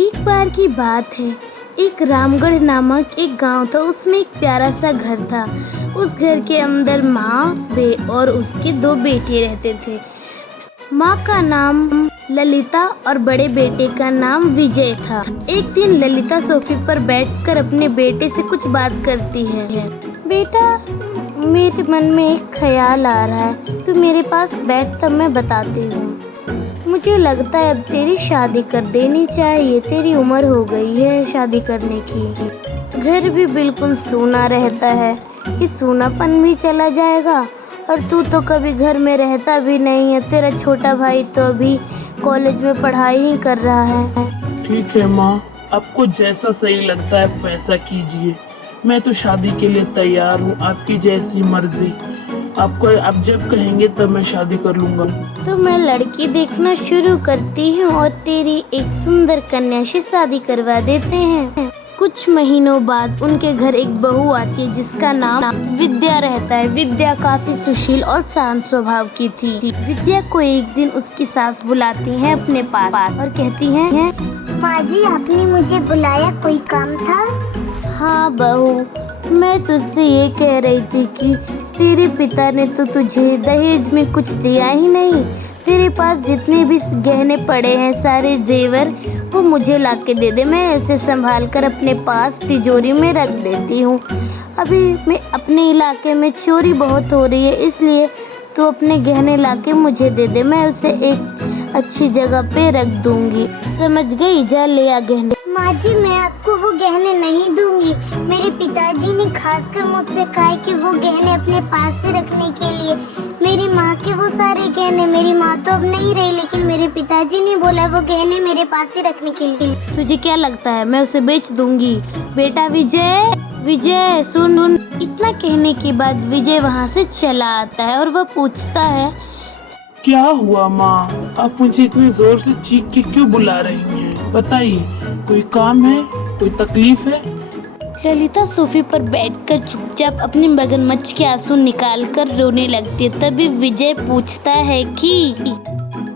एक बार की बात है। एक रामगढ़ नामक एक गांव था। उसमें एक प्यारा सा घर था। उस घर के अंदर माँ और उसके दो बेटे रहते थे। माँ का नाम ललिता और बड़े बेटे का नाम विजय था। एक दिन ललिता सोफे पर बैठकर अपने बेटे से कुछ बात करती है। बेटा, मेरे मन में एक ख्याल आ रहा है, तू मेरे पास बैठ, तब मैं बताती हूँ। मुझे लगता है अब तेरी शादी कर देनी चाहिए। तेरी उम्र हो गई है शादी करने की। घर भी बिल्कुल सूना रहता है, ये सूनापन भी चला जाएगा। और तू तो कभी घर में रहता भी नहीं है। तेरा छोटा भाई तो अभी कॉलेज में पढ़ाई ही कर रहा है। ठीक है माँ, आपको जैसा सही लगता है वैसा कीजिए। मैं तो शादी के लिए तैयार हूँ, आपकी जैसी मर्जी। आप जब कहेंगे तब मैं शादी कर लूँगा। तो मैं लड़की देखना शुरू करती हूँ और तेरी एक सुंदर कन्या से शादी करवा देते हैं। कुछ महीनों बाद उनके घर एक बहू आती है जिसका नाम विद्या रहता है। विद्या काफी सुशील और शांत स्वभाव की थी। विद्या को एक दिन उसकी सास बुलाती है अपने पास और कहती है, माँ जी, आपने मुझे बुलाया, कोई काम था? हाँ बहू, मैं तुझसे ये कह रही थी कि तेरे पिता ने तो तुझे दहेज में कुछ दिया ही नहीं। तेरे पास जितने भी गहने पड़े हैं, सारे जेवर, वो मुझे लाके दे दे। मैं ऐसे संभाल कर अपने पास तिजोरी में रख देती हूँ। अभी मैं अपने इलाके में चोरी बहुत हो रही है, इसलिए तू अपने गहने लाके मुझे दे दे। मैं उसे एक अच्छी जगह पे रख दूंगी, समझ गई? जा ले आ गहने। माँ जी, मैं आपको वो गहने नहीं दूंगी। मेरे पिताजी ने खासकर मुझसे कहा है कि वो गहने अपने पास से रखने के लिए। मेरी माँ के वो सारे गहने, मेरी माँ तो अब नहीं रही, लेकिन मेरे पिताजी ने बोला वो गहने मेरे पास ही रखने के लिए। तुझे क्या लगता है मैं उसे बेच दूंगी? बेटा विजय, विजय सुन। इतना कहने के बाद विजय वहाँ से चला आता है और वह पूछता है, क्या हुआ माँ? आप मुझे इतने जोर से चीख के क्यों बुला रही हैं? बताइए, कोई काम है, कोई तकलीफ है? ललिता सोफे पर बैठकर चुपचाप अपने मगरमच्छ के आंसू निकालकर रोने लगती है। तभी विजय पूछता है कि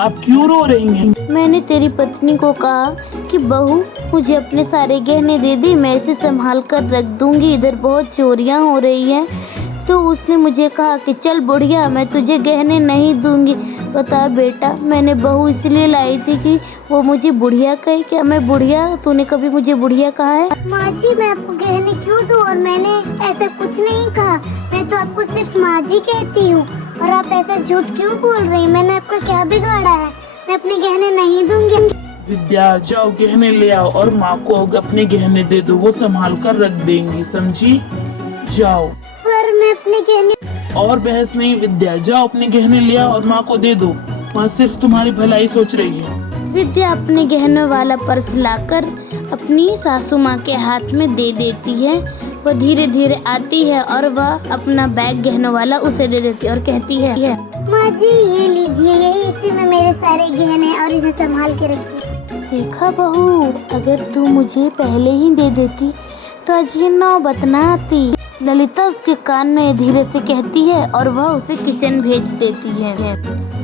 आप क्यों रो रही हैं? मैंने तेरी पत्नी को कहा कि बहू मुझे अपने सारे गहने दे दे, मैं इसे संभाल कर रख दूंगी। इधर बहुत चोरियां हो रही हैं, तो उसने मुझे कहा कि चल बुढ़िया, मैं तुझे गहने नहीं दूंगी। बता बेटा, मैंने बहू इसलिए लाई थी कि वो मुझे बुढ़िया कहे। क्या मैं बुढ़िया? तूने कभी मुझे बुढ़िया कहा है? माँ जी, मैं आपको गहने क्यों दूँ? और मैंने ऐसा कुछ नहीं कहा। मैं तो आपको सिर्फ माँ जी कहती हूँ। और आप ऐसा झूठ क्यों बोल रही? मैंने आपका क्या बिगाड़ा है? मैं अपने गहने नहीं दूंगी। विद्या, जाओ गहने ले आओ और माँ को अपने गहने दे दो, वो संभाल कर रख देंगी, समझी? जाओ। पर मैं अपने गहने... और बहस नहीं विद्या, जाओ अपने गहने ले आओ और माँ को दे दो। माँ सिर्फ तुम्हारी भलाई सोच रही है। विद्या अपने गहनों वाला पर्स लाकर अपनी सासू माँ के हाथ में दे देती है। वह धीरे धीरे आती है और वह अपना बैग गहनों वाला उसे दे देती है और कहती है, माँ जी, ये लीजिए, यही इसी में मेरे सारे गहने, और इन्हें संभाल के रखिए। देखा बहू, अगर तू मुझे पहले ही दे देती तो आज ये नौबत न आती। ललिता उसके कान में धीरे से कहती है और वह उसे किचन भेज देती है।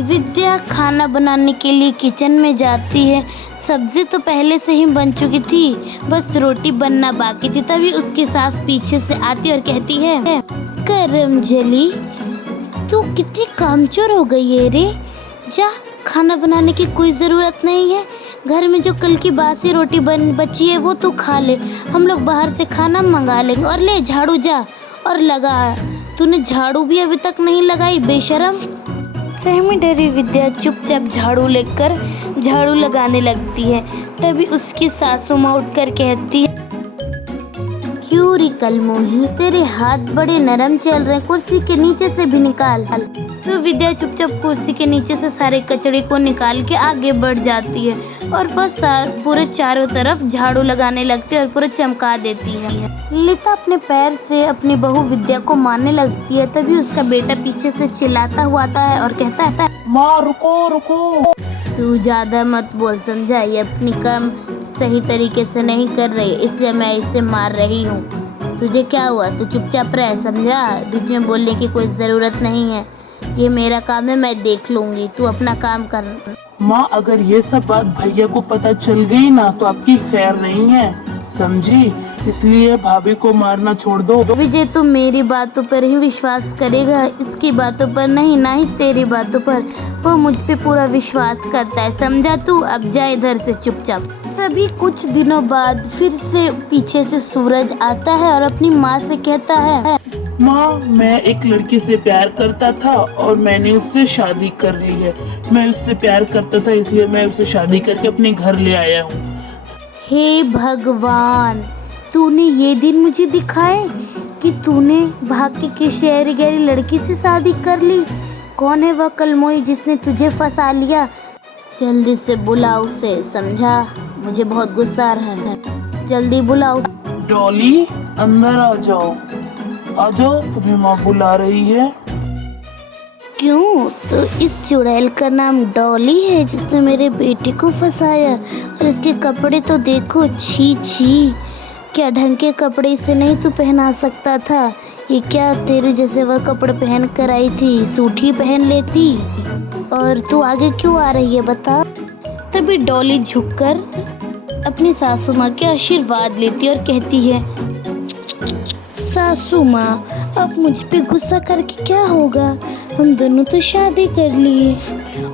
विद्या खाना बनाने के लिए किचन में जाती है। सब्जी तो पहले से ही बन चुकी थी, बस रोटी बनना बाकी थी। तभी उसकी सास पीछे से आती और कहती है, करमजली, तू कितनी कामचोर हो गई है रे। जा, खाना बनाने की कोई ज़रूरत नहीं है। घर में जो कल की बासी रोटी बची है वो तू खा ले, हम लोग बाहर से खाना मंगा लेंगे। और ले झाड़ू जा और लगा। तूने झाड़ू भी अभी तक नहीं लगाई, बेशरम। सहमी डरी विद्या चुपचाप झाड़ू लेकर झाड़ू लगाने लगती है। तभी उसकी सासू माँ उठकर कहती है, क्यों री कलमोही, तेरे हाथ बड़े नरम चल रहे, कुर्सी के नीचे से भी निकाल। तो विद्या चुपचाप कुर्सी के नीचे से सारे कचड़े को निकाल के आगे बढ़ जाती है और बस पूरे चारों तरफ झाड़ू लगाने लगती है और पूरा चमका देती है। ललिता अपने पैर से अपनी बहू विद्या को मारने लगती है। तभी उसका बेटा पीछे से चिल्लाता हुआ आता है और कहता है, माँ रुको रुको। तू ज्यादा मत बोल, समझा? ये अपनी काम सही तरीके से नहीं कर रही, इसलिए मैं इसे मार रही हूँ। तुझे क्या हुआ? तू चुपचाप रह, समझा? बीच में बोलने की कोई ज़रूरत नहीं है। ये मेरा काम है, मैं देख लूंगी, तू अपना काम कर। माँ अगर ये सब बात भैया को पता चल गई ना तो आपकी खैर नहीं है, समझी? इसलिए भाभी को मारना छोड़ दो। विजय तू मेरी बातों पर ही विश्वास करेगा, इसकी बातों पर नहीं, ना ही तेरी बातों पर। वो मुझ पे पूरा विश्वास करता है, समझा तू? अब जा इधर से चुपचाप। तभी कुछ दिनों बाद फिर से पीछे से सूरज आता है और अपनी माँ से कहता है, माँ मैं एक लड़की से प्यार करता था और मैंने उससे शादी कर ली है। मैं उससे प्यार करता था इसलिए मैं उससे शादी करके अपने घर ले आया हूँ। हे भगवान, तूने ये दिन मुझे दिखाए कि तूने भाग के किसी ऐरी गैरी लड़की से शादी कर ली। कौन है वह कलमोई जिसने तुझे फंसा लिया? जल्दी से बुला उसे, समझा? मुझे बहुत गुस्सा आ रहा है, जल्दी बुलाओ। डॉली अंदर आ जाओ, आ जाओ, तुम्हें माँ बुला रही है। क्यों? तो इस चुड़ैल का नाम डॉली है जिसने मेरे बेटे को फंसाया? और इसके कपड़े तो देखो, छी छी, क्या ढंग के कपड़े इसे नहीं तू पहना सकता था? ये क्या तेरे जैसे वह कपड़े पहन कर आई थी, सूट ही पहन लेती। और तू आगे क्यों आ रही है बता? तभी डॉली झुककर अपनी सासू माँ के आशीर्वाद लेती और कहती है, सासू माँ अब मुझ पे गुस्सा करके क्या होगा? हम दोनों तो शादी कर लिए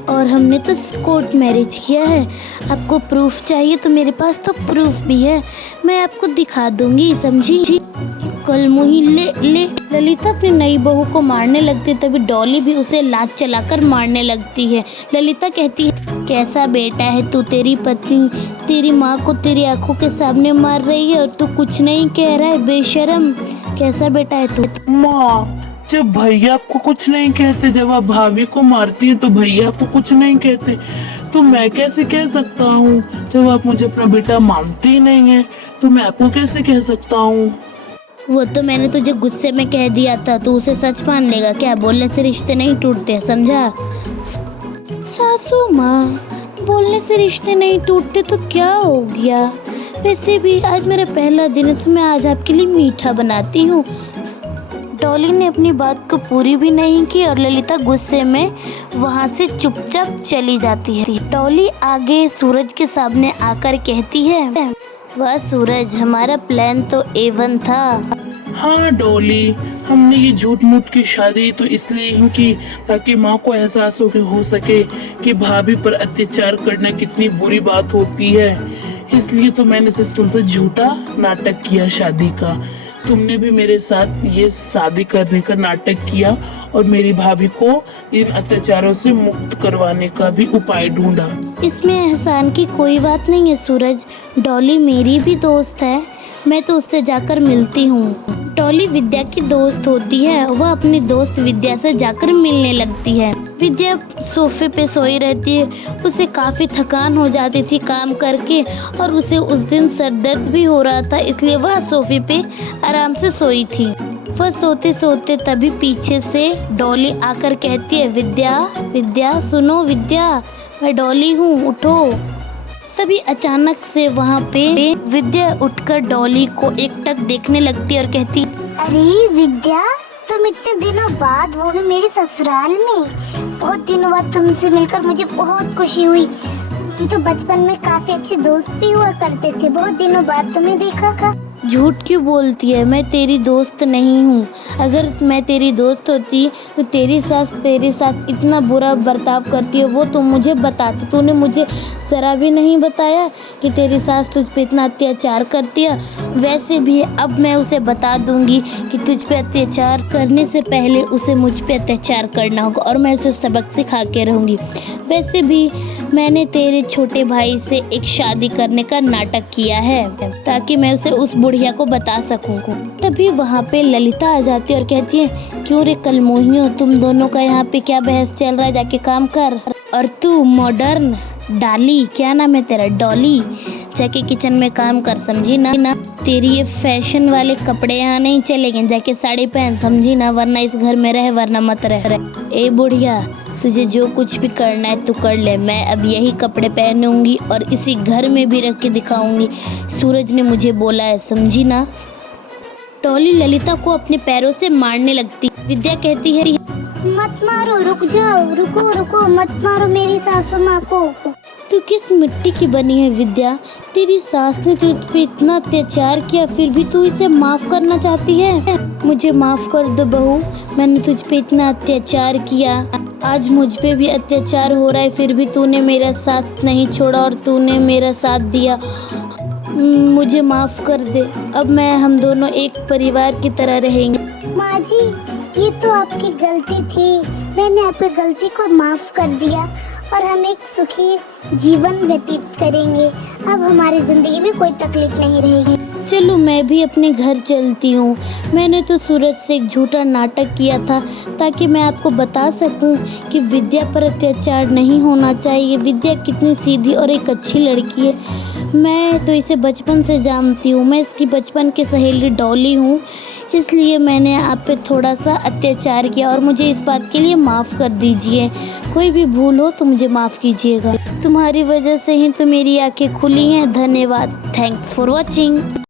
और हमने तो कोर्ट मैरिज किया है। आपको प्रूफ चाहिए तो मेरे पास तो प्रूफ भी है, मैं आपको दिखा दूंगी, समझी? कल मुही ले। ललिता अपनी नई बहू को मारने लगती है, तभी डॉली भी उसे लात चलाकर मारने लगती है। ललिता कहती है, कैसा बेटा है तू? तेरी पत्नी तेरी माँ को तेरी आंखों के सामने मार रही है और तू कुछ नहीं कह रहा है, बेशरम। कैसा बेटा है तू? माँ जब भैया आपको कुछ नहीं कहते, जब आप भाभी को मारती हैं तो भैया आपको कुछ नहीं कहते, तो मैं कैसे कह सकता हूँ? जब आप मुझे अपना बेटा मानती ही नहीं है तो मैं आपको कैसे कह सकता हूँ? वो तो मैंने तुझे गुस्से में कह दिया था, तू उसे सच मान लेगा क्या? बोलने से रिश्ते नहीं टूटते, समझा? सासू माँ बोलने से रिश्ते नहीं टूटते तो क्या हो गया? वैसे भी आज मेरा पहला दिन है तो मैं आज आपके लिए मीठा बनाती हूँ। डॉली ने अपनी बात को पूरी भी नहीं की और ललिता गुस्से में वहाँ से चुपचाप चली जाती है। डॉली आगे सूरज के सामने आकर कहती है, वाह सूरज, हमारा प्लान तो A1 था। हाँ डॉली, हमने ये झूठ मूठ की शादी तो इसलिए ही की ताकि माँ को एहसास हो सके कि भाभी पर अत्याचार करना कितनी बुरी बात होती है। इसलिए तो मैंने सिर्फ तुमसे झूठा नाटक किया शादी का। तुमने भी मेरे साथ ये शादी करने का नाटक किया और मेरी भाभी को इन अत्याचारों से मुक्त करवाने का भी उपाय ढूंढा। इसमें एहसान की कोई बात नहीं है सूरज, डॉली मेरी भी दोस्त है, मैं तो उससे जाकर मिलती हूँ। डॉली विद्या की दोस्त होती है, वह अपनी दोस्त विद्या से जाकर मिलने लगती है। विद्या सोफे पे सोई रहती है, उसे काफ़ी थकान हो जाती थी काम करके और उसे उस दिन सर दर्द भी हो रहा था, इसलिए वह सोफे पे आराम से सोई थी। वह सोते सोते तभी पीछे से डॉली आकर कहती है, विद्या विद्या सुनो, विद्या मैं डॉली हूँ, उठो। तभी अचानक से वहाँ पे विद्या उठकर डॉली को एकटक देखने लगती है और कहती, अरे विद्या, तुम इतने दिनों बाद, वो भी मेरे ससुराल में। बहुत दिनों बाद तुमसे मिलकर मुझे बहुत खुशी हुई। हम तो बचपन में काफी अच्छे दोस्त भी हुआ करते थे, बहुत दिनों बाद तुम्हें देखा था। झूठ क्यों बोलती है? मैं तेरी दोस्त नहीं हूँ। अगर मैं तेरी दोस्त होती तो तेरी सास तेरे साथ इतना बुरा बर्ताव करती है वो तो मुझे बताती। तूने मुझे ज़रा भी नहीं बताया कि तेरी सास तुझ पे इतना अत्याचार करती है। वैसे भी अब मैं उसे बता दूंगी कि तुझ पे अत्याचार करने से पहले उसे मुझ पे अत्याचार करना होगा और मैं उसे सबक सिखा के रहूँगी। वैसे भी मैंने तेरे छोटे भाई से एक शादी करने का नाटक किया है ताकि मैं उसे उस बुढ़िया को बता सकूं। तभी वहाँ पे ललिता आ जाती है और कहती है, क्यों रे कलमोहियों, तुम दोनों का यहाँ पे क्या बहस चल रहा है? जाके काम कर। और तू मॉडर्न डाली, क्या नाम है तेरा, डॉली, जाके किचन में काम कर, समझी ना? तेरी ये फैशन वाले कपड़े यहाँ नहीं चलेंगे, जाके साड़ी पहन, समझी ना? वरना इस घर में रह वरना मत रह। ए बुढ़िया, तुझे जो कुछ भी करना है तू कर ले, मैं अब यही कपड़े पहनूंगी और इसी घर में भी रख के दिखाऊंगी। सूरज ने मुझे बोला है, समझी ना? डॉली ललिता को अपने पैरों से मारने लगती। विद्या कहती है, मत मारो, रुक जाओ, रुको रुको, मत मारो मेरी सासू माँ को। तू किस मिट्टी की बनी है विद्या? तेरी सास ने तुझ पे इतना अत्याचार किया, फिर भी तू इसे माफ करना चाहती है? मुझे माफ कर दो बहू, मैंने तुझ पे इतना अत्याचार किया, आज मुझ पे भी अत्याचार हो रहा है, फिर भी तूने मेरा साथ नहीं छोड़ा और तूने मेरा साथ दिया। मुझे माफ कर दे, अब हम दोनों एक परिवार की तरह रहेंगे। माँ जी, ये तो आपकी गलती थी, मैंने आपकी गलती को माफ कर दिया और हम एक सुखी जीवन व्यतीत करेंगे। अब हमारी जिंदगी में कोई तकलीफ नहीं रहेगी। चलो मैं भी अपने घर चलती हूँ। मैंने तो सूरज से एक झूठा नाटक किया था ताकि मैं आपको बता सकूं कि विद्या पर अत्याचार नहीं होना चाहिए। विद्या कितनी सीधी और एक अच्छी लड़की है। मैं तो इसे बचपन से जानती हूँ, मैं इसकी बचपन की सहेली डॉली हूँ, इसलिए मैंने आप पे थोड़ा सा अत्याचार किया और मुझे इस बात के लिए माफ़ कर दीजिए। कोई भी भूल हो तो मुझे माफ़ कीजिएगा। तुम्हारी वजह से ही तो मेरी आंखें खुली हैं। धन्यवाद। Thanks for watching.